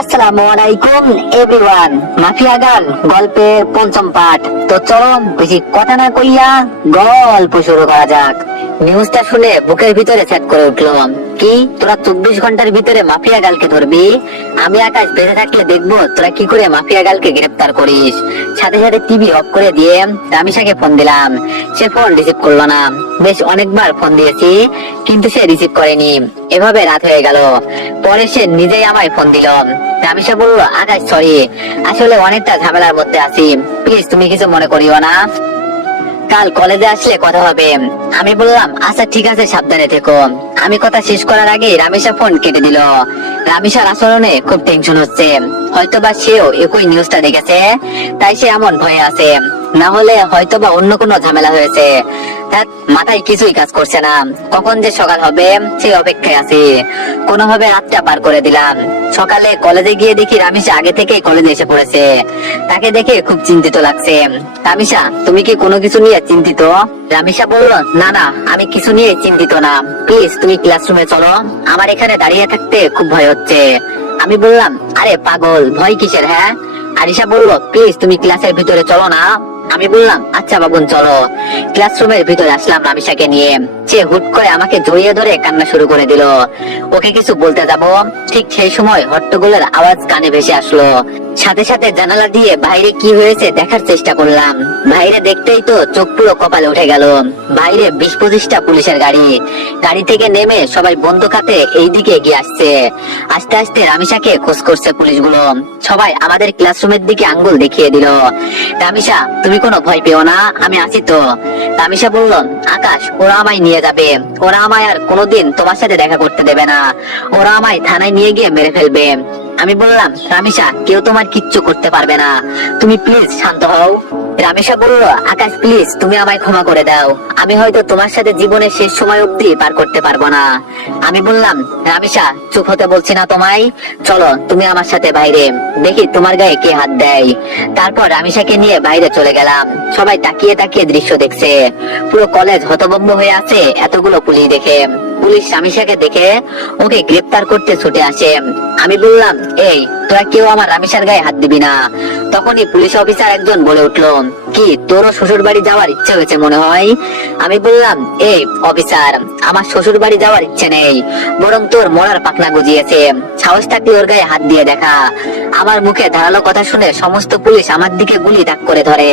আসসালামু আলাইকুম everyone. Mafia গান গল্পের পঞ্চম পাঠ। তো চলো বেশি কথা না কইয়া গল্প শুরু করা যাক। নিউজটা শুনে বুকের ভিতরে সেট করে উঠলো, কি তোরা 24 ঘন্টার ভিতরে মাফিয়া গালকে ধরবি? আমি আকাশ বেঁচে থাকলে দেখবো তোরা কি করে মাফিয়া গালকে গ্রেফতার করিস। সাথে সাথে টিভি অফ করে দিয়ে রামিসাকে ফোন দিলাম। সে ফোন রিসিভ করলো না। বেশ অনেকবার ফোন দিয়েছি কিন্তু সে রিসিভ করেনি। এভাবে রাত হয়ে গেল। পরে সে নিজেই আমায় ফোন দিল। রামিসা বলল, আকাশ সরি, আসলে অনেকটা ঝামেলার মধ্যে আছি, প্লিজ তুমি কিছু মনে করিও না, কাল কলেজে আসলে কথা হবে। আমি বললাম আচ্ছা ঠিক আছে, সাবধানে থেকো। আমি কথা শেষ করার আগে রামিসা ফোন কেটে দিল। রামিসার আচরণে খুব টেনশন হচ্ছে। হয়তোবা সেও একই নিউজটা দেখেছে, তাই সে এমন ভয়ে আছে। না হলে হয়তোবা অন্য কোনো ঝামেলা হয়েছে। তার মাথায় কিছুই কাজ করছে না। কখন যে সকাল হবে সেই অপেক্ষায় আছি। কোনোভাবে রাতটা পার করে দিলাম। সকালে কলেজে গিয়ে দেখি রামিসা আগে থেকেই কলেজে এসে পড়েছে। তাকে দেখে খুব চিন্তিত লাগছে। রামিসা, তুমি কি কোনো কিছু নিয়ে চিন্তিত? রামিসা বলল, না না, আমি কিছু নিয়ে চিন্তিত না, প্লিজ তুমি ক্লাসরুমে চলো, আমার এখানে দাঁড়িয়ে থাকতে খুব ভয় হচ্ছে। আমি বললাম, আরে পাগল, ভয় কিসের? হ্যাঁ। আরিশা বলল, প্লিজ তুমি ক্লাসের ভিতরে চলো না। আমি বললাম আচ্ছা বাবুন চলো। ক্লাসরুমের ভিতরে আসলাম রামিসাকে নিয়ে। সে হুট করে আমাকে জড়িয়ে ধরে কান্না শুরু করে দিল। ওকে কিছু বলতে যাব, ঠিক সেই সময় হট্টগোলের আওয়াজ কানে ভেসে আসলো। সাথে সাথে জানালা দিয়ে বাইরে কি হয়েছে দেখার চেষ্টা করলাম। বাইরে দেখতেই তো চোখ পুরো কপালে উঠে গেল। বাইরে 20-25টা পুলিশের গাড়ি। গাড়ি থেকে নেমে সবাই বন্দুক হাতে এইদিকে এগিয়ে আসছে। আস্তে আস্তে রামিসাকে খোঁজ করছে পুলিশগুলো। সবাই আমাদের ক্লাসরুমের দিকে আঙ্গুল দেখিয়ে দিল। রামিসা, তুমি কোনো ভয় পেও না, আমি আছি তো। রামিসা বলল, আকাশ, ওরা আমায় নিয়ে যাবে। ওরা আমায় আর কোনোদিন তোমার সাথে দেখা করতে দেবে না। ওরা আমায় থানায় নিয়ে গিয়ে মেরে ফেলবে। আমি বললাম, রামিসা, কেউ তোমার কিচ্ছু করতে পারবে না, তুমি প্লিজ শান্ত হও। রামিসা বলল, আকাশ প্লিজ তুমি আমায় ক্ষমা করে দাও, আমি হয়তো তোমার সাথে জীবনের শেষ সময় অবধি পার করতে পারবো না। আমি বললাম, রামিসা চুপ হতে বলছি না তোমায়, চলো তুমি আমার সাথে বাইরে, দেখি তোমার গায়ে কে হাত দেয়। তারপর রামিসাকে নিয়ে বাইরে চলে গেলাম। সবাই তাকিয়ে তাকিয়ে দৃশ্য দেখছে। পুরো কলেজ হতভম্ব হয়ে আছে এতগুলো পুলিশ দেখে। পুলিশ রামিসাকে দেখে ওকে গ্রেফতার করতে ছুটে আসে। আমি বললাম, এই তোরা কেউ আমার রামিসার গায়ে হাত দিবি না। তখনই পুলিশ অফিসার একজন বলে উঠলো, কি তোরও শ্বশুর বাড়ি যাওয়ার ইচ্ছে হয়েছে মনে হয়? আমি বললাম, এই অফিসার, আমার শ্বশুর বাড়ি যাওয়ার ইচ্ছে নেই, বরং তোর মরার পাখনা গজিয়েছে, সাহস থাকলে ওর গায়ে হাত দিয়ে দেখা। আমার মুখে ধারালো কথা শুনে সমস্ত পুলিশ আমার দিকে গুলি তাক করে ধরে।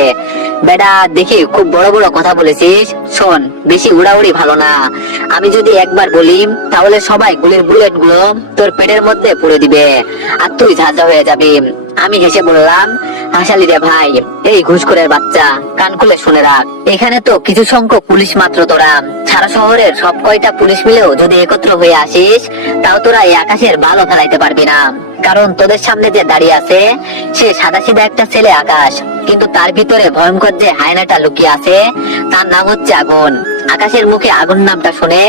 বেটা, দেখি খুব বড় বড় কথা বলেছিস, শোন, বেশি উড়াউড়ি ভালো না। আমি যদি একবার বলি তাহলে সবাই গুলির বুলেট গুলো তোর পেটের মধ্যে পুড়ে দিবে আর তুই ঝাঁঝা হয়ে যাবি। আমি হেসে বললাম, হাসালি রে ভাই, এই ঘুষখোরের বাচ্চা, কান খুলে শুনে রাখ, এখানে তো কিছু সংখ্যক পুলিশ মাত্র, তোরা সারা শহরের সব কয়টা পুলিশ মিলেও যদি একত্র হয়ে আসিস তাও তোরা এই আকাশের ভালো ফেলাইতে পারবি না। কারণ তোদের সামনে যে দাঁড়িয়ে আছে সে সাদাসিধা একটা ছেলে আকাশ, কিন্তু তার ভিতরে ভয়ঙ্কর যে হায়নাটা লুকিয়ে আছে তার নাম হচ্ছে আগুন। আকাশের মুখে আগুন নামটা শুনে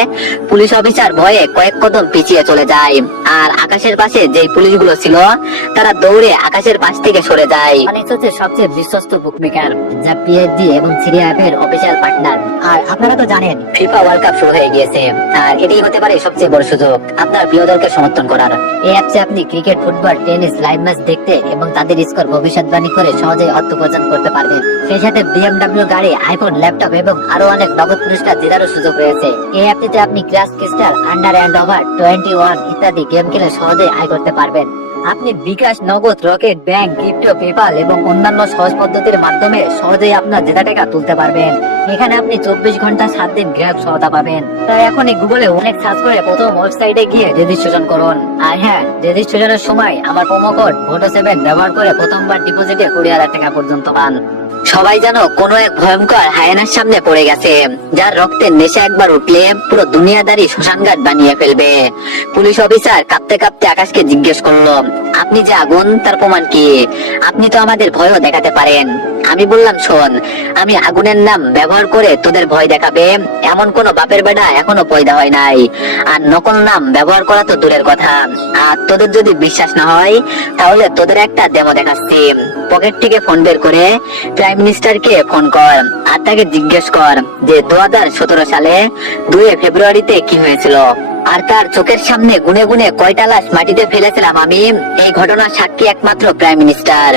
পুলিশ অফিসার ভয়ে কয়েক কদম পিছিয়ে চলে যায়। আর আকাশের পাশে যে পুলিশগুলো ছিল তারা দৌড়ে আকাশের পাশ থেকে সরে যায়। অনেক হচ্ছে সবচেয়ে বিশ্বস্ত বুকমেকার, যা পিএইচডি এবং সিরিয়া অ্যাপের অফিসিয়াল পার্টনার। আর আপনারা তো জানেন ফিফা ওয়ার্ল্ড কাপ শুরু হয়ে গিয়েছে, আর এটাই হতে পারে সবচেয়ে বড় সুযোগ আপনার প্রিয় দলকে সমর্থন করার। এই অ্যাপসে আপনি cricket, football, tennis live match দেখতে এবং তাদের স্কোর ভবিষ্যৎবাণী করে সহজেই অর্থ উপার্জন করতে পারবেন। সেই সাথে বিএমডব্লিউ গাড়ি, আইফোন, ল্যাপটপ এবং আরো অনেক নগদ পুরস্কার জেতারও সুযোগ রয়েছে। এই অ্যাপটিতে আপনি crash, crystal, under and over 21 ইত্যাদি গেম খেলে সহজেই আয় করতে পারবেন। আপনি বিকাশ, নগদ, রকেট, ব্যাংক, ক্রিপ্টো, পেপাল এবং অন্যান্য সহজ পদ্ধতির মাধ্যমে সহজেই আপনার জেতা টাকা তুলতে পারবেন। এখানে আপনি 24 ঘন্টা 7 দিন গ্রাহক সহায়তা পাবেন। তাই এখনই গুগলে অনেক সার্চ করে প্রথম ওয়েবসাইটে গিয়ে রেজিস্ট্রেশন করুন। আর হ্যাঁ, রেজিস্ট্রেশনের সময় আমার প্রোমো কোড VOTO7 ব্যবহার করে প্রথমবার ডিপোজিটে 20,000 টাকা পর্যন্ত পান। সবাই যেন কোনো এক ভয়ঙ্কর হায়েনার সামনে পড়ে গেছে, যার রক্তের নেশা একবার উঠলে পুরো দুনিয়াদারি শ্মশানঘাট বানিয়ে ফেলবে। পুলিশ অফিসার কাঁপতে কাঁপতে আকাশকে জিজ্ঞেস করলো, আপনি যে আগুন, তার প্রমাণ কি? আপনি তো আমাদের ভয়ও দেখাতে পারেন। আমি বললাম, শোন, আমি আগুনের নাম ব্যবহার করে তোদের ভয় দেখাবে এমন কোন বাপের বেটা এখনো পয়দা হয় নাই। আর নকল নাম ব্যবহার করা তো দূরের কথা। আর তোদের যদি বিশ্বাস না হয় তাহলে তোদের একটা ডেমো দেখাচ্ছি। পকেট থেকে ফোন বের করে প্রাইম মিনিস্টারকে ফোন কর আর তাকে জিজ্ঞেস কর যে 2017 সালে 2 ফেব্রুয়ারিতে কি হয়েছিল। আর তার চোখের সামনে গুনে গুনে কয়টা লাশ মাটিতে ফেলেছিলাম আমি, এই ঘটনার সাক্ষী একমাত্র প্রাইম মিনিস্টার।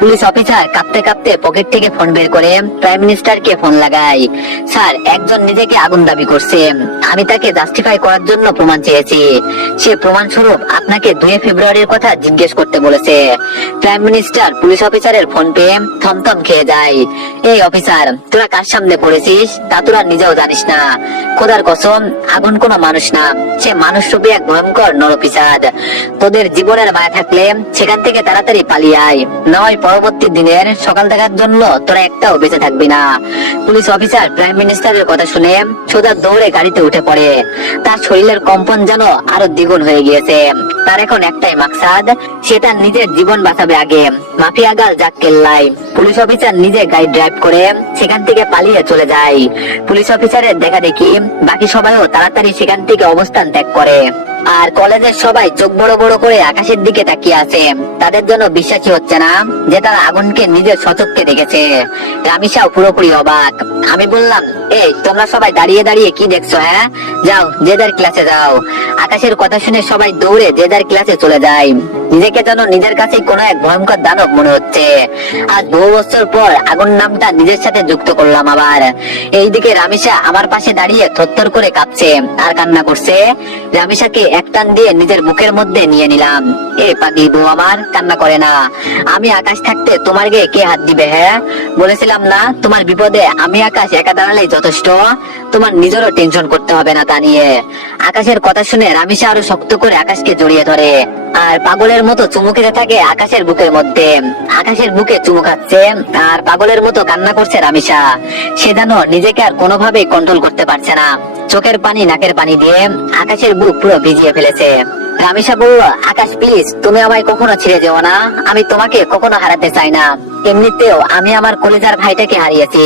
পুলিশ অফিসার কাঁপতে কাঁপতে পকেট থেকে ফোন বের করে প্রাইম মিনিস্টারকে ফোন লাগাই। স্যার, একজন নিজেকে আগুন দাবি করছে, আমি তাকে জাস্টিফাই করার জন্য প্রমাণ চেয়েছি। সে প্রমাণ স্বরূপ আপনাকে 2 ফেব্রুয়ারির কথা জিজ্ঞেস করতে বলেছে। প্রাইম মিনিস্টার পুলিশ অফিসারের ফোন পেয়ে থমথম খেয়ে যায়। এই অফিসার, তোরা কার সামনে পড়েছিস তা তোরা নিজেও জানিস না। খোদার কসম, আগুন কোনো মানুষ না, সে মানুষ রূপী এক ভয়ঙ্কর নরপিশাচ। তোদের জীবনের মায়া থাকলে সেখান থেকে তাড়াতাড়ি পালিয়ে আয়, নয় পরবর্তী দিনের সকাল দেখার জন্য তোরা একটাও বেঁচে থাকবি না। পুলিশ অফিসার প্রাইম মিনিস্টারের কথা শুনে সোজা দৌড়ে গাড়িতে উঠে পড়ে। তার শরীরের কম্পন যেন আরো দ্বিগুণ হয়ে গিয়েছে। তার এখন একটাই মাকসাদ, সে তার নিজের জীবন বাঁচাবে আগে। মাফিয়া গাল যাক কেল্লাই। পুলিশ অফিসার নিজে গাড়ি ড্রাইভ করে সেখান থেকে পালিয়ে চলে যায়। পুলিশ অফিসারের দেখা দেখি বাকি সবাইও তাড়াতাড়ি সেখান থেকে অবস্থান ত্যাগ করে। আর কলেজের সবাই চোখ বড় বড় করে আকাশের দিকে তাকিয়ে আছে। তাদের জন্য বিশ্বাসই হচ্ছে না যে তারা আগুনকে নিজের সচক্ষে দেখেছে। রামিসাও পুরোপুরি অবাক। আমি বললাম, এই তোমরা সবাই দাঁড়িয়ে দাঁড়িয়ে কি দেখছো? হ্যাঁ, যাও যে যার ক্লাসে যাও। আকাশের কথা শুনে সবাই দৌড়ে যে যার ক্লাসে চলে যায়। নিজেকে যেন নিজের কাছে কোনো এক ভয়ঙ্কর দানব মনে হচ্ছে। আজ বহু বছর পর আগুন নামটা নিজের সাথে যুক্ত করলাম আবার। এইদিকে রামিসা আমার পাশে দাঁড়িয়ে থরথর করে কাঁপছে আর কান্না করছে। রামিসাকে এক টান দিয়ে নিজের বুকের মধ্যে নিয়ে নিলাম। এ পাগলি বউ আমার, কান্না করে না। আমি আকাশ থাকতে তোমার গায়ে কে হাত দিবে? হ্যাঁ, বলেছিলাম না তোমার বিপদে আমি আকাশ একা দাঁড়ালেই যথেষ্ট, তোমার নিজেরও টেনশন করতে হবে না তা নিয়ে। আকাশের কথা শুনে রামিসা আরো শক্ত করে আকাশকে জড়িয়ে ধরে আর পাগলের মতো চুমু খেতে থাকে আকাশের বুকের মধ্যে। আকাশের বুকে চুমু খাচ্ছে আর পাগলের মতো কান্না করছে রামিসা। সে যেন নিজেকে আর কোনোভাবেই কন্ট্রোল করতে পারছে না। চোখের পানি নাকের পানি দিয়ে আকাশের বুক পুরো ভিজিয়ে ফেলেছে। রামিসা বলল, আকাশ প্লিজ, তুমি আমায় কখনো ছেড়ে যেও না। আমি তোমাকে কখনো হারাতে চাই না। এমনিতেও আমি আমার কলেজার ভাইটাকে হারিয়েছি।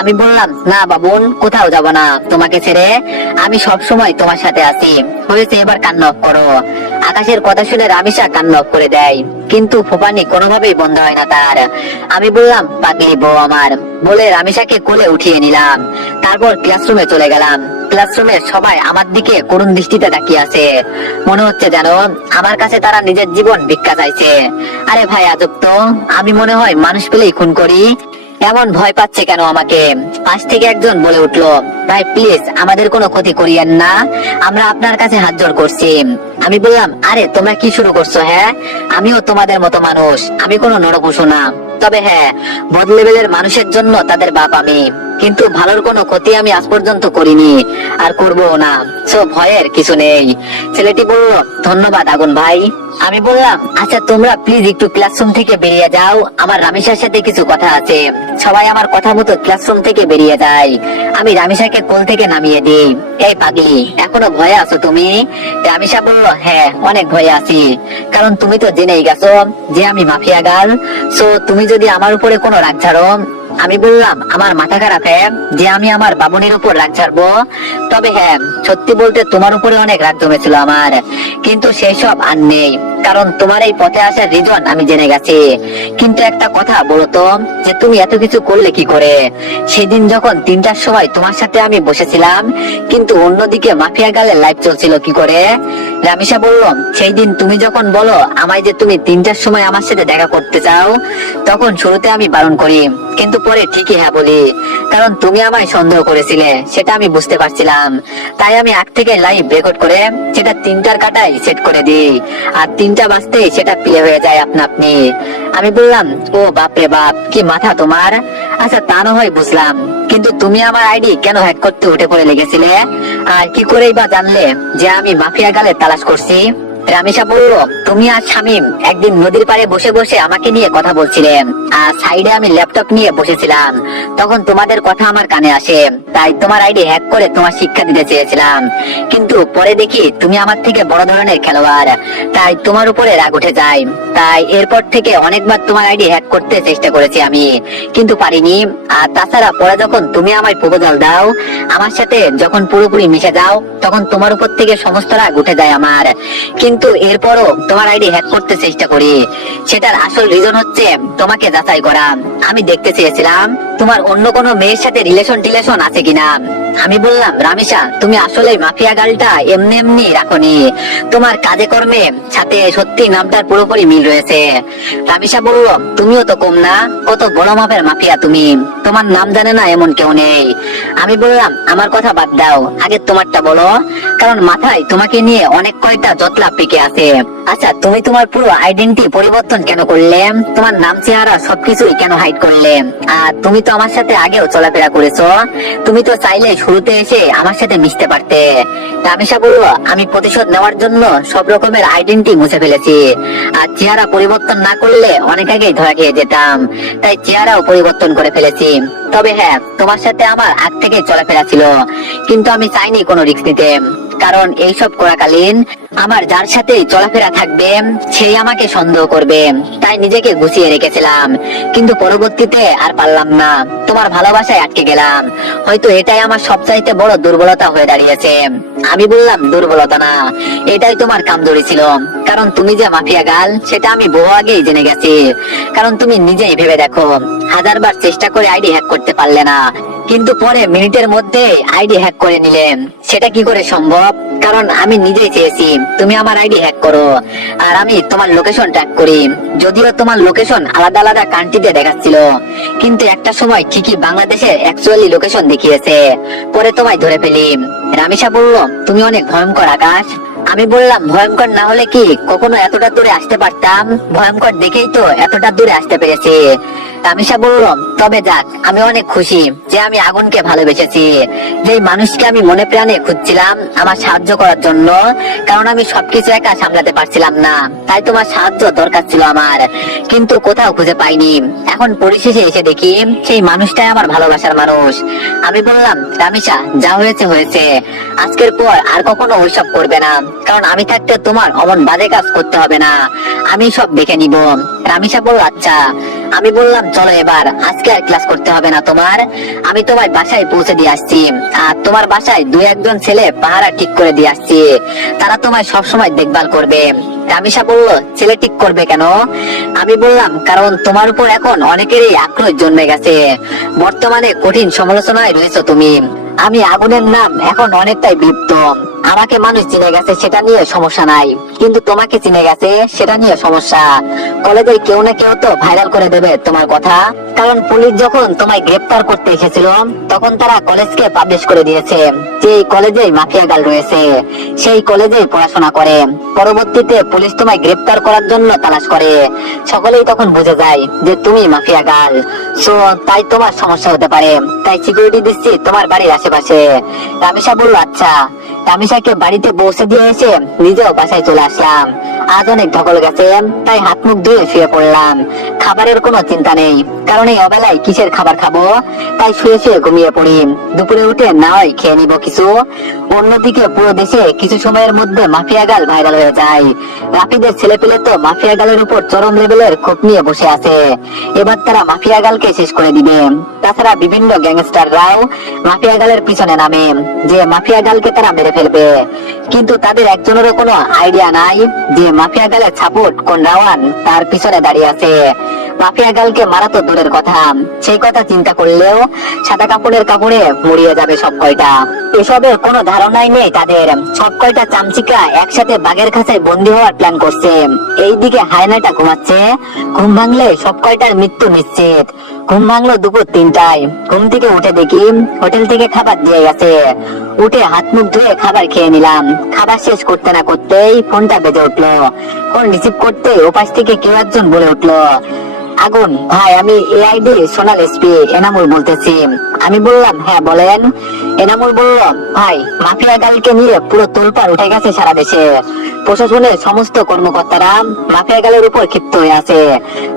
আমি বললাম, না বাবুন, কোথাও যাব না তোমাকে ছেড়ে। আমি সব সময় তোমার সাথে আছি। হয়েছে, এবার কান্না অফ করো। আকাশের কথা শুনে রামিসা কান্না অফ করে দেয়, কিন্তু ফোপানি কোনোভাবেই বন্ধ হয় না তার। আমি বললাম, পাগলি বউ আমার, বলে রামিসাকে কোলে উঠিয়ে নিলাম। তারপর ক্লাসরুমে চলে গেলাম। ক্লাসরুমের সবাই আমার দিকে করুণ দৃষ্টিতে তাকিয়ে আছে। মনে হচ্ছে যেন আমার কাছে তারা নিজের জীবন ভিক্ষা চাইছে। আরে ভাই, আজব তো, আমি মনে হয় মানুষ পেলেই খুন করি। এমন ভয় পাচ্ছে কেন আমাকে? পাশ থেকে একজন বলে উঠলো, ভাই প্লিজ আমাদের কোনো ক্ষতি করিয়েন না, আমরা আপনার কাছে হাত জোড় করছি। আমি বললাম, আরে তোমরা কি শুরু করছো? হ্যাঁ, আমিও তোমাদের মতো মানুষ, আমি কোনো নরপশু না। তবে হ্যাঁ, বদ লেভেলের মানুষের জন্য তাদের বাপ আমি, কিন্তু ভালোর কোনো ক্ষতি আমি আজ পর্যন্ত করিনি আর করবো না। সো ভয়ের কিছু নেই। ছেলেটি বলল, ধন্যবাদ আগুন ভাই। আমি বললাম, আচ্ছা তোমরা প্লিজ একটু ক্লাসরুম থেকে বেরিয়ে যাও, আমার রামিসার সাথে কিছু কথা আছে। সবাই আমার কথা মতো ক্লাসরুম থেকে বেরিয়ে যায়। আমি রামিসাকে কোল থেকে নামিয়ে দিই। এই পাগলি, এখনো ভয়ে আছো তুমি? রামিসা বলল, হ্যাঁ, অনেক ভয়ে আছি, কারণ তুমি তো জেনেই গেছো যে আমি মাফিয়া গার্ল। সো তুমি যদি আমার উপরে কোনো রাগ ছাড়ো। আমি বললাম, আমার মাথা খারাপ যে আমি আমার বাবুনির উপর রাগ ছাড়বো। তবে হ্যাঁ, সত্যি বলতে তোমার উপরে অনেক রাগ জমেছিল আমার, কিন্তু সেই সব আর নেই, কারণ তোমার এই পথে আসার রিজন আমি জেনে গেছি। কিন্তু একটা কথা বলো তো, যে তুমি এত কিছু করলে কি করে? সেদিন যখন 3টার সময় তোমার সাথে আমি বসেছিলাম, কিন্তু অন্যদিকে মাফিয়া গালের লাইভ চলছিল কি করে? রামিসা বলল, সেই দিন তুমি যখন বলো আমায় যে তুমি 3টার সময় আমার সাথে দেখা করতে চাও, তখন শুরুতে আমি বারণ করি, কিন্তু পরে ঠিকই হ্যাঁ বলি, কারণ তুমি আমায় সন্দেহ করেছিলে, সেটা আমি বুঝতে পারছিলাম। তাই আমি আগ থেকে লাইভ রেকর্ড করে সেটা 3টার কাটায় সেট করে দিই, আর 3টা বাজতেই সেটা প্লে হয়ে যায় আপনা আপনি। আমি বললাম, ও বাপরে বাপ, কি মাথা তোমার। আচ্ছা তা না হয় বুঝলাম, কিন্তু তুমি আমার আইডি কেন হ্যাক করতে উঠে পড়ে লেগেছিলে? আর কি করেই বা জানলে যে আমি মাফিয়া গালে তালাশ করছি? রামিসা বলল, তুমি আর শামিম একদিন নদীর পাড়ে বসে বসে আমাকে নিয়ে কথা বলছিলেন, আর সাইডে আমি ল্যাপটপ নিয়ে বসেছিলাম। তখন তোমাদের কথা আমার কানে আসে, তাই তোমার আইডি হ্যাক করে তোমার শিক্ষা দিতে চেয়েছিলাম। কিন্তু পরে দেখি তুমি আমার থেকে বড় ধরনের খেলোয়াড়, তাই তোমার উপরে রাগ উঠে যায়। তাই এরপর থেকে অনেকবার তোমার আইডি হ্যাক করতে চেষ্টা করেছি আমি, কিন্তু পারিনি। আর তাছাড়া পরে যখন তুমি আমায় প্রপোজাল দাও, আমার সাথে যখন পুরোপুরি মিশে যাও, তখন তোমার উপর থেকে সমস্ত রাগ উঠে যায় আমার। কিন্তু এরপরও তোমার আইডি হ্যাক করতে চেষ্টা করি। সেটার আসল রিজন হচ্ছে তোমাকে যাচাই করা। আমি দেখতে চেয়েছিলাম তোমার অন্য কোনো মেয়ের সাথে রিলেশন টিলেশন আছে কিনা। আমি বললাম, রামিসা তুমি আসলে মাফিয়া গালটা এমনি এমনি রাখোনি, তোমার কাজে কর্মে সাথে সত্যি নামটার পুরোপুরি মিল রয়েছে। রামিসা বলল, তুমিও তো কম না, কত বড় মাপের মাফিয়া তুমি, তোমার নাম জানে না এমন কেউ নেই। আমি বললাম, আমার কথা বাদ দাও, আগে তোমারটা বলো, কারণ মাথায় তোমাকে নিয়ে অনেক কয়টা জটলা পেকে আছে। আচ্ছা, তুমি তোমার পুরো আইডেন্টিটি পরিবর্তন কেন করলে, তোমার নাম চেহারা সবকিছুই কেন হাইড করলে? আর তুমি তো আমার সাথে আগেও চলাফেরা করেছো, তুমি তো চাইলে শুরুতে এসে আমার সাথে মিশতে পারতে। রামিসা বলল, আমি প্রতিশোধ নেওয়ার জন্য সব রকমের আইডেন্টিটি মুছে ফেলেছি, আর চেহারা পরিবর্তন না করলে অনেক আগেই ধরা খেয়ে যেতাম, তাই চেহারাও পরিবর্তন করে ফেলেছি। তবে হ্যাঁ, তোমার সাথে আমার আগ থেকেই চলাফেরা ছিল, কিন্তু আমি চাইনি কোনো রিস্ক নিতে, কারণ এইসব করাকালীন আমার যার সাথে চলাফেরা থাকবে সেই আমাকে সন্দেহ করবে, তাই নিজেকে গুছিয়ে রেখেছিলাম। কিন্তু পরবর্তীতে আর পারলাম না, তোমার ভালোবাসায় আটকে গেলাম, হয়তো এটাই আমার সবচাইতে বড় দুর্বলতা হয়ে দাঁড়িয়েছে। আমি বললাম, দুর্বলতা না, এটাই তোমার কামজোরি ছিল, কারণ তুমি যে মাফিয়া গাল সেটা আমি বহু আগেই জেনে গেছি। কারণ তুমি নিজেই ভেবে দেখো, 1000বার চেষ্টা করে আইডি হ্যাক করতে পারলে না, কিন্তু পরে মিনিটের মধ্যে আইডি হ্যাক করে নিলেন। সেটা কি করে সম্ভব? কারণ আমি নিজেই চেয়েছি তুমি আমার আইডি হ্যাক করো, আর আমি তোমার লোকেশন ট্র্যাক করি। যদিও তোমার লোকেশন আলাদা আলাদা কান্ট্রিতে দেখাচ্ছিল, কিন্তু একটা সময় ঠিকই বাংলাদেশের অ্যাকচুয়ালি লোকেশন দেখিয়েছে, পরে তোমায় ধরে ফেলি। রামিসা বলল, তুমি অনেক ভয়ঙ্কর আকাশ। আমি বললাম, ভয়ঙ্কর না হলে কি কখনো এতটা দূরে আসতে পারতাম? ভয়ঙ্কর দেখেই তো এতটা দূরে আসতে পেরেছি। রামিসা বলল, তবে যাক, আমি অনেক খুশি যে আমি আগুনকে ভালোবেসেছি, যে মানুষকে আমি মনে প্রাণে খুঁজছিলাম আমার সাহায্য করার জন্য, কারণ আমি সবকিছু একা সামলাতে পারছিলাম না, তাই তোমার সাহায্য দরকার ছিল আমার, কিন্তু কোথাও খুঁজে পাইনি। এখন পরিশেষে এসে দেখি সেই মানুষটাই আমার ভালোবাসার মানুষ। আমি বললাম, রামিসা, যা হয়েছে হয়েছে, আজকের পর আর কখনো ওইসব করবে না, কারণ আমি থাকতে তোমার অমন বাজে কাজ করতে হবে না, আমি সব দেখে নিব। রামিসা বলল, আচ্ছা। আমি বললাম, চলো এবার, আজকে আর ক্লাস করতে হবে না তোমার, আমি তোমার বাসায় পৌঁছে দিয়ে আসছি, আর তোমার বাসায় 2-1 ছেলে পাহারা ঠিক করে দিয়ে আসছি, তারা তোমায় সবসময় দেখভাল করবে। রামিসা বলল, ছেলে ঠিক করবে কেন? আমি বললাম, কারণ তোমার উপর এখন অনেকেরই আক্রোশ জন্মে গেছে, বর্তমানে কঠিন সমালোচনায় রয়েছে তুমি। আমি আগুনের নাম এখন অনেকটাই বিলুপ্ত, আমাকে মানুষ চিনে গেছে সেটা নিয়ে সমস্যা নাই, কিন্তু তোমাকে চিনে গেছে সেটা নিয়ে সমস্যা। কলেজের কেউ না কেউ তো ভাইরাল করে দেবে তোমার কথা, কারণ পুলিশ যখন তোমায় গ্রেফতার করতে এসেছিল তখন তারা কলেজকে পাবলিশ করে দিয়েছে যে এই কলেজে মাফিয়া গাল রয়েছে, সেই কলেজে পড়াশোনা করে। পরবর্তীতে পুলিশ তোমায় গ্রেফতার করার জন্য তালাশ করে, সকলেই তখন বুঝে যায় যে তুমি মাফিয়া গাল। সো তাই তোমার সমস্যা হতে পারে, তাই সিকিউরিটি দিচ্ছি তোমার বাড়ির আশেপাশে। রামিসা বলল, আচ্ছা। রামিসাকে বাড়িতে পৌঁছে দিয়ে এসে নিজেও বাসায় চলে আসলাম। আজ অনেক ধকল গেছে, তাই হাত মুখ ধুয়ে শুয়ে পড়লাম। খাবারের কোনো চিন্তা নেই, কারণ এই অবেলায় কিসের খাবার খাবো, তাই শুয়ে শুয়ে ঘুমিয়ে পড়ি। দুপুরে উঠে না হয় খেয়ে নিব কিছু। অন্যদিকে পুরো দেশে কিছু সময়ের মধ্যে মাফিয়া গাল ভাইরাল হয়ে যায়। রাফিদের ছেলে পেলে তো মাফিয়া গালের উপর চরম লেভেলের ক্ষোভ নিয়ে বসে আছে, এবার তারা মাফিয়া গালকে শেষ করে দিবে। তাছাড়া বিভিন্ন গ্যাংস্টাররাও মাফিয়া গালের পিছনে নামে যে মাফিয়া গালকে তারা মেরে ফেলবে, কিন্তু তাদের একজনেরও কোনো আইডিয়া নাই যে মাফিয়া গালের সাপোর্ট কোন রাওয়ান তার পিছনে দাঁড়িয়ে আছে। মাফিয়া গালকে মারা তো দূরের কথা, সেই কথা চিন্তা করলেও সাদা কাপড়ের কাপড়ে মুড়িয়ে যাবে সব কয়টা। এসবের কোনো ধারণাই নেই তাদের। সব কয়টা চামচিকা একসাথে বাঘের কাছে বন্দী হওয়ার প্ল্যান করছে। এইদিকে হায়নাটা ঘুমাচ্ছে, ঘুম ভাঙলে সব কয়টার মৃত্যু নিশ্চিত। ঘুম ভাঙলো দুপুর 3টায়, ঘুম থেকে উঠে দেখি হোটেল থেকে খাবার দিয়ে গেছে। উঠে হাত মুখ ধুয়ে খাবার খেয়ে নিলাম। খাবার শেষ করতে না করতেই ফোনটা বেজে উঠলো। ফোন রিসিভ করতে ওপাশ থেকে কেউ একজন বলে উঠলো, আগুন ভাই, আমি এআইডি সোনাল এসপি এনামুল বলতেছি। আমি বললাম, হ্যাঁ বলেন। এনামুল বলল, ভাই, মাফিয়া গালকে নিয়ে পুরো তোলপাড় উঠে গেছে সারা দেশে। প্রশাসনের সমস্ত কর্মকর্তারা মাফিয়া গালের উপর ক্ষিপ্ত হয়ে আছে।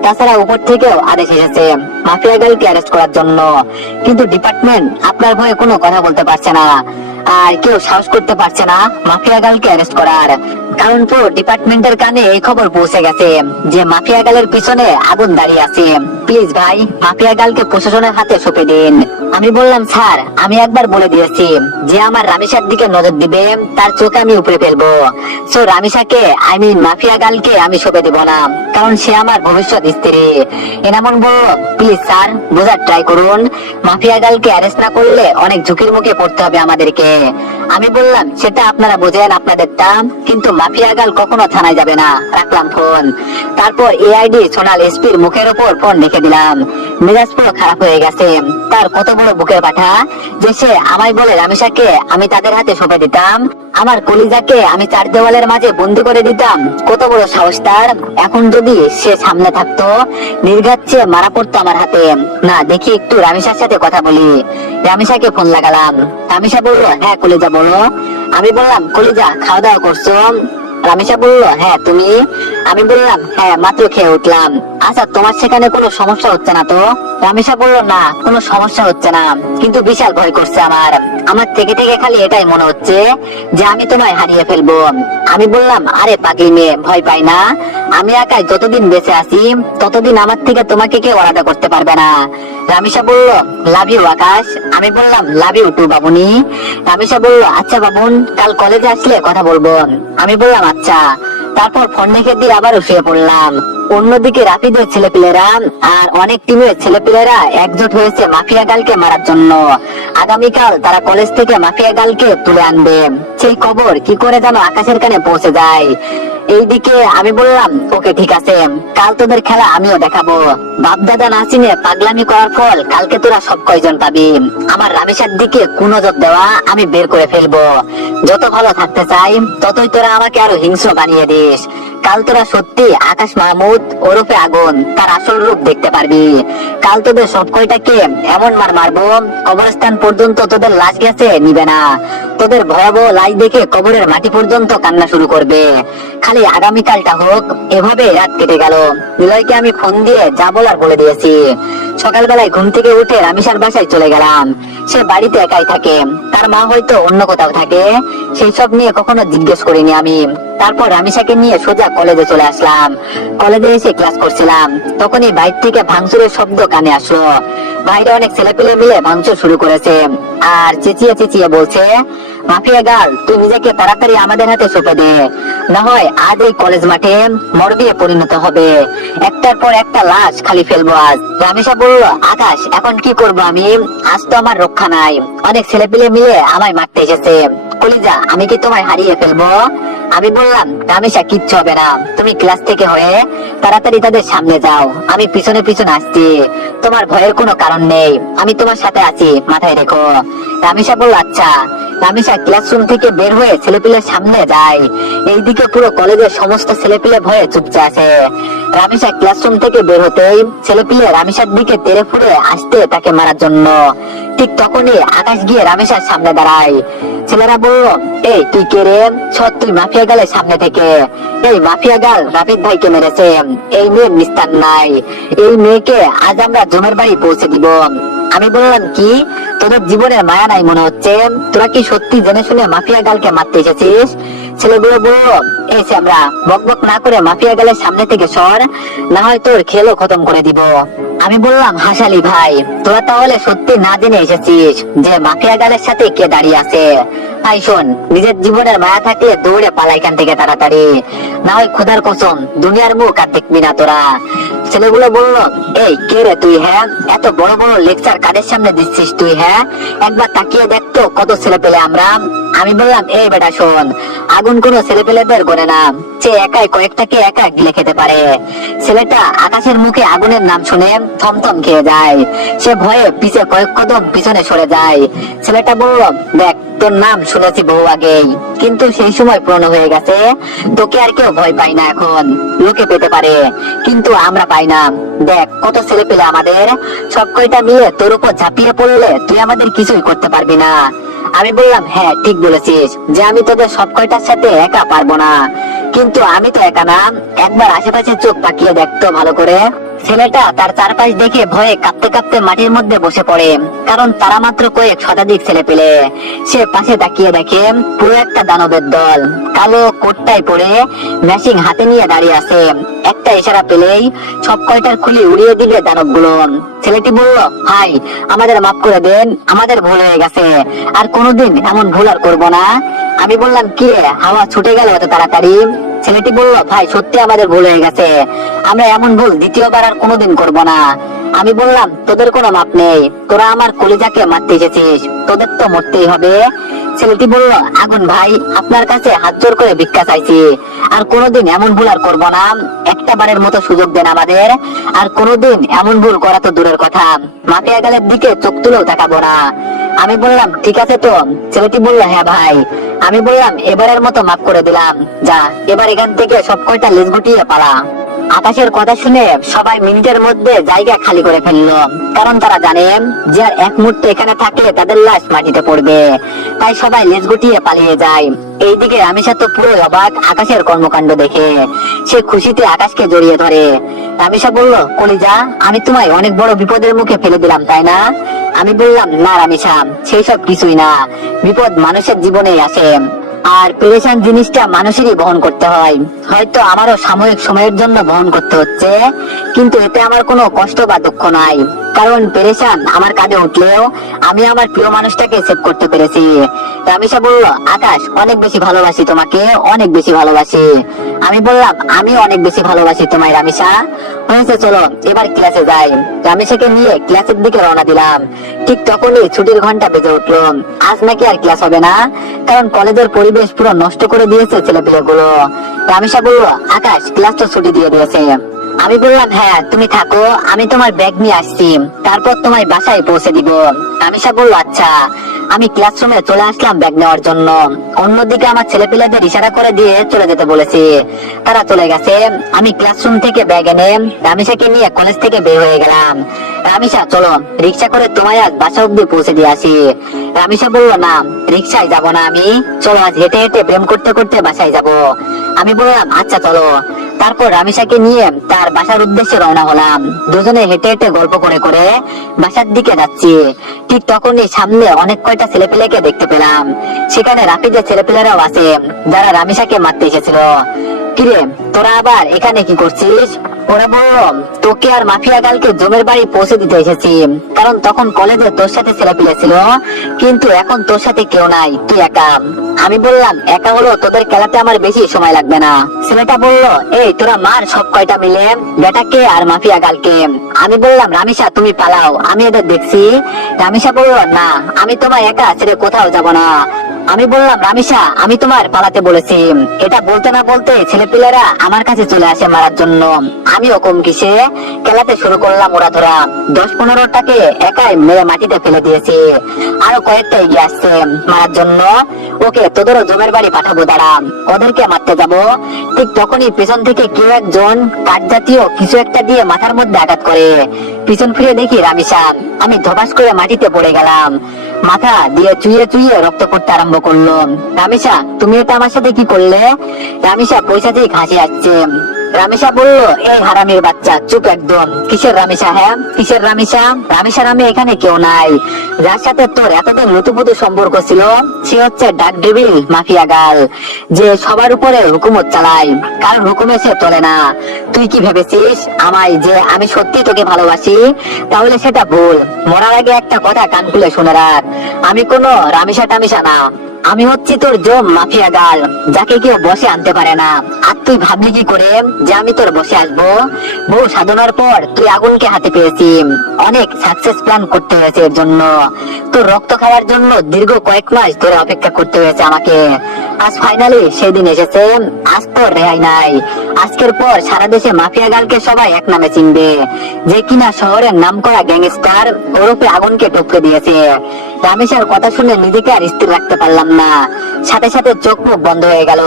তাছাড়া উপর থেকেও আদেশ এসেছে মাফিয়া গালকে অ্যারেস্ট করার জন্য, কিন্তু ডিপার্টমেন্ট আপনার ভয়ে কোনো কথা বলতে পারছে না, আর কেউ সাহস করতে পারছে না মাফিয়া গালকে অ্যারেস্ট করার। কারণ পুরো ডিপার্টমেন্টের কানে এই খবর পৌঁছে গেছে যে মাফিয়া গালের পিছনে আগুন দাঁড়িয়ে আছে। প্লিজ ভাই মাফিয়া গালকে প্রশাসনের হাতে সঁপে দিন। আমি বললাম স্যার আমি একবার বলে দিয়েছি যে আমার রামিসার দিকে নজর দিবে তার চোখে আমি উপরে ফেলবো। সো রামিসাকে মাফিয়া গালকে আমি সঁপে দেব না, কারণ সে আমার ভবিষ্যৎ স্ত্রী। এনামন বলল প্লিজ স্যার বোঝার ট্রাই করুন, মাফিয়া গালকে অ্যারেস্ট না করলে অনেক ঝুঁকির মুখে পড়তে হবে আমাদেরকে। আমি বললাম সেটা আপনারা বোঝেন আপনাদেরটা, কিন্তু মাফিয়া গাল কখনো থানায় যাবে না। রাখলাম ফোন। তারপর এআইডি সোনাল এসপির মুখের ওপর ফোন রেখে দিলাম। মেজাজ পুরো খারাপ হয়ে গেছে। তার কত বড় বুকের পাঠা যে সে আমায় বলে রামিসাকে আমি তাদের হাতে সঁপে দিতাম, আমার কলিজাকে আমি চার দেওয়ালের মাঝে বন্দি করে দিতাম। কত বড় সাহস তার! এখন যদি সে সামনে থাকতো নির্ঘাত চেয়ে মারা পড়তো আমার হাতে। না দেখি একটু রামিসার সাথে কথা বলি। রামিসাকে ফোন লাগালাম। রামিসা বলল হ্যাঁ কলিজা বলো। আমি বললাম কলিজা খাওয়া দাওয়া করছো? রামিসা বলল হ্যাঁ তুমি? আমি বললাম হ্যাঁ মাত্র খেয়ে উঠলাম। আচ্ছা তোমার সেখানে কোনো সমস্যা হচ্ছে না তো? রামিসা বলল না কোনো সমস্যা হচ্ছে না, কিন্তু বিশাল ভয় করছে আমার থেকে থেকে খালি এটাই মনে হচ্ছে যে আমি তোমায় হারিয়ে ফেলবো। আমি বললাম আরে পাগলি মেয়ে ভয় পাই না, আমি একাই যতদিন বেঁচে আছি ততদিন আমার থেকে তোমাকে কেউ আলাদা করতে পারবে না। রামিসা বলল লাভ ইউ আকাশ। আমি বললাম লাভ ইউ টু বাবুনি। রামিসা বলল আচ্ছা বাবুন কাল কলেজে আসলে কথা বলবো। আমি বললাম আচ্ছা। তারপর ফোন রেখে দিয়ে আবারও শুয়ে পড়লাম। অন্যদিকে রাফিদের ছেলেপিলেরা আর অনেক টিমের ছেলেপিলেরা একজোট হয়েছে মাফিয়া গালকে মারার জন্য। আগামীকাল তারা কলেজ থেকে মাফিয়া গালকে তুলে আনবে। সেই খবর কি করে যেন আকাশের কানে পৌঁছে যায়। এইদিকে আমি বললাম ওকে ঠিক আছে, কাল তোদের খেলা আমিও দেখাবো। বাপ দাদা না চিনে পাগলামি করার ফল কালকে তোরা সব কয়জন পাবি। আমার রামেশের দিকে কুনজর দেওয়া আমি বের করে ফেলবো। যত ভালো থাকতে চাই ততই তোরা আমাকে আরো হিংস্র বানিয়ে দিস। কাল তোরা সত্যি আকাশ মাহমুদ ওরফে আগুন তার আসল রূপ দেখতে পারবি। কাল তোদের সব কয়টাকে এমন মার মারবো কবরস্থান পর্যন্ত তোদের লাশ গেছে নিবে না। তোদের ভয়াবহ লাশ দেখে কবরের মাটি পর্যন্ত কান্না শুরু করবে। খালি আগামীকালটা হোক। এভাবে রাত কেটে গেল। নিলয়কে আমি ফোন দিয়ে যা বলার বলে দিয়েছি। সকালবেলায় ঘুম থেকে উঠে রামিসার বাসায় চলে গেলাম। সে বাড়িতে একাই থাকে, তার মা হয়তো অন্য কোথাও থাকে, সেই সব নিয়ে কখনো জিজ্ঞেস করিনি আমি। তারপর রামিসাকে নিয়ে সোজা কলেজে চলে আসলাম। কলেজে এসে ক্লাস করছিলাম, তখনই বাইর থেকে ভাঙচুরের শব্দ কানে আসলো। বাইরে অনেক ছেলেপেলে মিলে ভাঙচুর শুরু করেছে আর চেঁচিয়ে চেঁচিয়ে বলছে মাফিয়া গাল তুই নিজেকে তাড়াতাড়ি আমাদের হাতে সঁপে দে, না হয় আজ এই কলেজ মাঠে মরবিয়ে পরিণত হবে। একটার পর একটা লাশ খালি ফেলবো আজ। রামিসা বলল আকাশ এখন কি করবো আমি? আজ তো আমার রক্ষা নাই, অনেক ছেলেপেলে মিলে আমায় মারতে এসেছে। কলিজা আমি কি তোমায় হারিয়ে ফেলবো? আমি বললাম রামিসা কিচ্ছু হবে না, তুমি ক্লাস থেকে হয়ে তাড়াতাড়ি তাদের সামনে যাও, আমি পিছনে পিছনে আসছি। তোমার ভয়ের কোনো কারণ নেই, আমি তোমার সাথে আছি, মাথায় রেখো। রামিসা বলল আচ্ছা। রামিসা ক্লাসরুম থেকে বের হয়ে ছেলেপিলের সামনে যায়। এইদিকে পুরো কলেজের সমস্ত ছেলেপিলে ভয়ে চুপচে আছে। রামিসা ক্লাসরুম থেকে বের হতেই ছেলেপিলে রামিসার দিকে তেড়ে ফুড়ে আসতে তাকে মারার জন্য। ঠিক তখনই আকাশ গিয়ে রামিসার সামনে দাঁড়ায়। ছেলেরা বলল এই তুই কে রে? সৎ তুই মাফিয়া গালের সামনে থেকে। এই মাফিয়া গাল রাফিদ ভাইকে মেরেছে, এই মেয়ের নিস্তার নাই, এই মেয়েকে আজ আমরা জমের বাড়ি পৌঁছে দিব। আমি বললাম কি তোদের জীবনের মায়া নাই মনে হচ্ছে, তোরা কি সত্যি জেনে শুনে মাফিয়া গালকে মারতে এসেছিস? ছেলেগুলো বলল এই আমরা বকবক না করে মাফিয়া গালের সামনে থেকে সর, না হয় তোর খেলো খতম করে দিব। আমি বললাম হাসালি ভাই তোরা তাহলে সত্যি না জেনে এসেছিস যে মাফিয়া গালের সাথে কে দাঁড়িয়ে আছে। তাই শোন, নিজের জীবনের মায়া থাকলে দৌড়ে পালা এখান থেকে তাড়াতাড়ি, না হয় খোদার কসম দুনিয়ার মুখ আর দেখবি না তোরা। ছেলেগুলো বললো এই কে রে তুই? হ্যাঁ এত বড় বড় লেকচার কাদের সামনে দিচ্ছিস তুই? হ্যাঁ একবার তাকিয়ে দেখতো কত ছেলে পেলে আমরা। আমি বললাম এই বেটা শোন, আগুন কোনো ছেলে পেলেদের গড়ে না, সে একাই কয়েকটাকে একা গিলে খেতে পারে। ছেলেটা আকাশের মুখে আগুনের নাম শুনে থমথম খেয়ে যায়। সে ভয়ে পিছে কয়েক কদম পিছনে সরে যায়। ছেলেটা বলল দেখ তোর নাম শুনেছি বহু আগেই, কিন্তু সেই সময় পুরনো হয়ে গেছে, তোকে আর কেউ ভয় পাই না এখন। লোকে পেতে পারে কিন্তু আমরা পাই না। দেখ কত ছেলে পেলে আমাদের, সব কয়টা মিলে তোর উপর ঝাঁপিয়ে পড়লে তুই আমাদের কিছুই করতে পারবি না। আমি বললাম হ্যাঁ ঠিক বলেছিস যে আমি তোদের সব কয়টার সাথে একা পারবো না, কিন্তু আমি তো একা না, একবার আশেপাশে চোখ পাকিয়ে দেখতো ভালো করে। ছেলেটা তার চারপাশ দেখে ভয়ে কাঁপতে কাঁপতে মাটির মধ্যে বসে পড়ে, কারণ তারা মাত্র কয়েক শতাধিক ছেলে পেলে। সে পাশে তাকিয়ে দেখে পুরো একটা দানবের দল কালো কোটটায় পরে মেশিং হাতে নিয়ে দাঁড়িয়ে আছে। একটা ইশারা পেলেই সব কয়টার খুলি উড়িয়ে দিবে দানবগুলো। ছেলেটি বলল, ভাই আমাদের মাফ করে দেন, আমাদের ভুল হয়ে গেছে, আর কোনোদিন এমন ভুল আর করবো না। আমি বললাম, কি রে, হাওয়া ছুটে গেল এত তাড়াতাড়ি? ছেলেটি বলল, ভাই সত্যি আমাদের ভুল হয়ে গেছে, আমরা এমন ভুল দ্বিতীয়বার আর কোনোদিন করব না। আমি বললাম, তোদের কোনো মাপ নেই, তোরা আমার কলিজাকে মারতে এসেছিস, তোদের তো মরতেই হবে। ছেলেটি বলল, আগুন ভাই, আপনার কাছে হাত জোর করে ভিক্ষা চাইছি, আর কোনোদিন এমন ভুল আর করবো না, একটা বারের মতো সুযোগ দেন আমাদের, আর কোনোদিন এমন ভুল করা তো দূরের কথা, মাফিয়া গালের দিকে চোখ তুলেও তাকাবো না। আমি বললাম, ঠিক আছে তো? ছেলেটি বলল, হ্যাঁ ভাই। আমি বললাম, এবারের মতো মাফ করে দিলাম, যা এবার এখান থেকে সব কয়টা লেজ গুটিয়ে পালা। আকাশের কথা শুনে সবাই মিনিটের মধ্যে জায়গা খালি করে ফেললো, কারণ তারা জানে যে আর এক মুহূর্তে এখানে থাকলে তাদের লাশ মাটিতে পড়বে। তাই সবাই লেজ গুটিয়ে পালিয়ে যায়। এইদিকে রামিসা তো পুরো অবাক আকাশের কর্মকাণ্ড দেখে। সে খুশিতে আকাশকে জড়িয়ে ধরে। রামিসা বলল, কলিজা, আমি তোমায় অনেক বড় বিপদের মুখে ফেলে দিলাম, তাই না? আমি বললাম, না রামিসা, সেই সব কিছুই না, বিপদ মানুষের জীবনেই আসে, আর পেরেশান জিনিসটা মানুষেরই বহন করতে হয়। হয়তো আমারও সাময়িক সময়ের জন্য বহন করতে হচ্ছে, কিন্তু এতে আমার কোনো কষ্ট বা দুঃখ নাই, কারণ পেরেশান আমার কাঁধে উঠলেও আমি আমার প্রিয় মানুষটাকে সেভ করতে পেরেছি। রামিসা বলল, আকাশ, অনেক বেশি ভালোবাসি তোমাকে, অনেক বেশি ভালোবাসি। আমি বললাম, আমি অনেক বেশি ভালোবাসি তোমায় রামিসা। হয়েছে, চলো এবার ক্লাসে যাই। রামিসাকে নিয়ে ক্লাসের দিকে রওনা দিলাম। ঠিক তখনই ছুটির ঘন্টা বেজে উঠলো। আজ নাকি আর ক্লাস হবে না, কারণ কলেজের পরিবেশ পুরো নষ্ট করে দিয়েছে ছেলেপেলেগুলো। রামিসা বলল, আকাশ, ক্লাস তো ছুটি দিয়ে দিয়েছে। আমি বললাম, হ্যাঁ তুমি থাকো, আমি তোমার ব্যাগ নিয়ে আসছি, তারপর তোমার বাসায় পৌঁছে দিব। রামিসা বলল, আচ্ছা। আমি ক্লাসরুমে চলে আসলাম ব্যাগ নেওয়ার জন্য। অন্যদিকে আমার ছেলেপেলেদের ইশারা করে দিয়ে চলে যেতে বলেছি, তারা চলে গেছে। আমি ক্লাসরুম থেকে ব্যাগ এনে রামিসাকে নিয়ে কলেজ থেকে বের হয়ে গেলাম। রামিসা, চলো রিক্সা করে তোমায় আজ বাসা অব্দি পৌঁছে দিয়ে আসি। রামিসা বলল, না, রিক্সায় যাব না আমি, চলো আজ হেঁটে হেঁটে প্রেম করতে করতে বাসায় যাব। আমি বললাম, আচ্ছা চলো। তারপর রামিসাকে নিয়ে তার বাসার উদ্দেশ্যে রওনা হলাম। দুজনে হেঁটে হেঁটে গল্প করে করে বাসার দিকে যাচ্ছি। ঠিক তখনই সামনে অনেক কয়টা ছেলেপেলেকে দেখতে পেলাম। সেখানে রাফিদের ছেলেপেলেরাও আছে, যারা রামিসাকে মারতে এসেছিল। কিরে, তোরা আবার এখানে কি করছিস? ওরা বলল, তোকে আর মাফিয়া গালকে জমের বাড়ি পৌঁছে দিতে এসেছি, কারণ তখন কলেজে তোর সাথে ছেলেপেলে ছিল, কিন্তু এখন তোর সাথে কেউ নাই, তুই একা। আমি বললাম, একা হলো তোদের খেলাতে আমার বেশি সময় লাগবে না। ছেলেটা বলল, এই তোরা মার সব কয়টা মিলে বেটাকে আর মাফিয়া গালকে। আমি বললাম, রামিসা তুমি পালাও, আমি এদের দেখছি। রামিসা বলল, না, আমি তোমার একা ছেড়ে কোথাও যাব না। আমি বললাম, রামিসা, আমি তোমার পালাতে বলেছি। এটা বলতে না বলতে ছেলেপিলেরা আমার কাছে চলে আসে মারার জন্য। আমি ওকম কিসে খেলাতে শুরু করলাম ওরা ধরা। 10-15টাকে একাই মেরে মাটিতে ফেলে দিয়েছি, আরো কয়েকটা এগিয়ে আসছে মারার জন্য। ওকে, তোদেরও জমের বাড়ি পাঠাবো, দাঁড়া, ওদেরকে মারতে যাব। ঠিক তখনই পেছন থেকে কেউ একজন কাঠ জাতীয় কিছু একটা দিয়ে মাথার মধ্যে আঘাত করে। পিছন ফিরে দেখি রামিসা। আমি ধপাস করে মাটিতে পড়ে গেলাম, মাথা দিয়ে চুইয়ে চুইয়ে রক্ত করতে আরম্ভ করলো। রামিসা, তুমি এটা আমার সাথে কি করলে? রামিসা পয়সাতেই হাসি আসছে। রামিসা বলল, এই হারামির বাচ্চা, চুপ একদম। কিসের রামিসা? হ্যাঁ, কিসের রামিসা? রামিসা নামে এখানে কেউ নাই। যার সাথে তোর এতদিন লুতুপুতু সম্পর্ক ছিল, সে হচ্ছে ডাক ডেভিল মাফিয়া গাল, যে সবার উপরে হুকুমত চালায়, কারণ হুকুমে সে চলে না। তুই কি ভেবেছিস আমায় যে আমি সত্যি তোকে ভালোবাসি? তাহলে সেটা ভুল। মরার আগে একটা কথা কান খুলে শুনে রাখ, আমি কোনো রামিসা টামিসা না। আমি হচ্ছি তোর জম মাফিয়া গাল, যাকে কেউ বসে আনতে পারে না। আর তুই ভাবলি কি করে যে আমি তোর বসে আসবো? বহু সাধনার পর তুই আগুনকে হাতে পেয়েছি। অনেক সাকসেস প্ল্যান করতে হয়েছে এর জন্য। তোর রক্ত খাওয়ার জন্য দীর্ঘ কয়েক মাস ধরে অপেক্ষা করতে হয়েছে আমাকে। আজ ফাইনালি সেই দিন এসেছে। আজ তোর রেহাই নাই। আজকের পর সারা দেশে মাফিয়া গালকে সবাই এক নামে চিনবে, যে কিনা শহরের নামকরা গ্যাংস্টার ওরফে আগুনকে টপকে দিয়েছে। রামেশের কথা শুনে নিজেকে আর স্থির রাখতে পারলাম না, সাথে সাথে চোখ মুখ বন্ধ হয়ে গেল।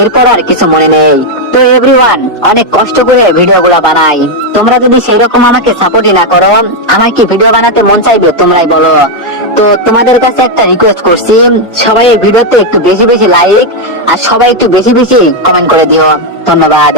এরপর আর কিছু মনে নেই। তো এভরিওয়ান, অনেক কষ্ট করে ভিডিও গুলা বানাই। তোমরা যদি সেই রকম আমাকে সাপোর্টই না করো, আমার কি ভিডিও বানাতে মন চাইবে তোমরাই বলো। তো তোমাদের কাছে একটা রিকোয়েস্ট করছি, সবাই এই ভিডিওতে একটু বেশি বেশি লাইক আর সবাই একটু বেশি বেশি কমেন্ট করে দিও। ধন্যবাদ।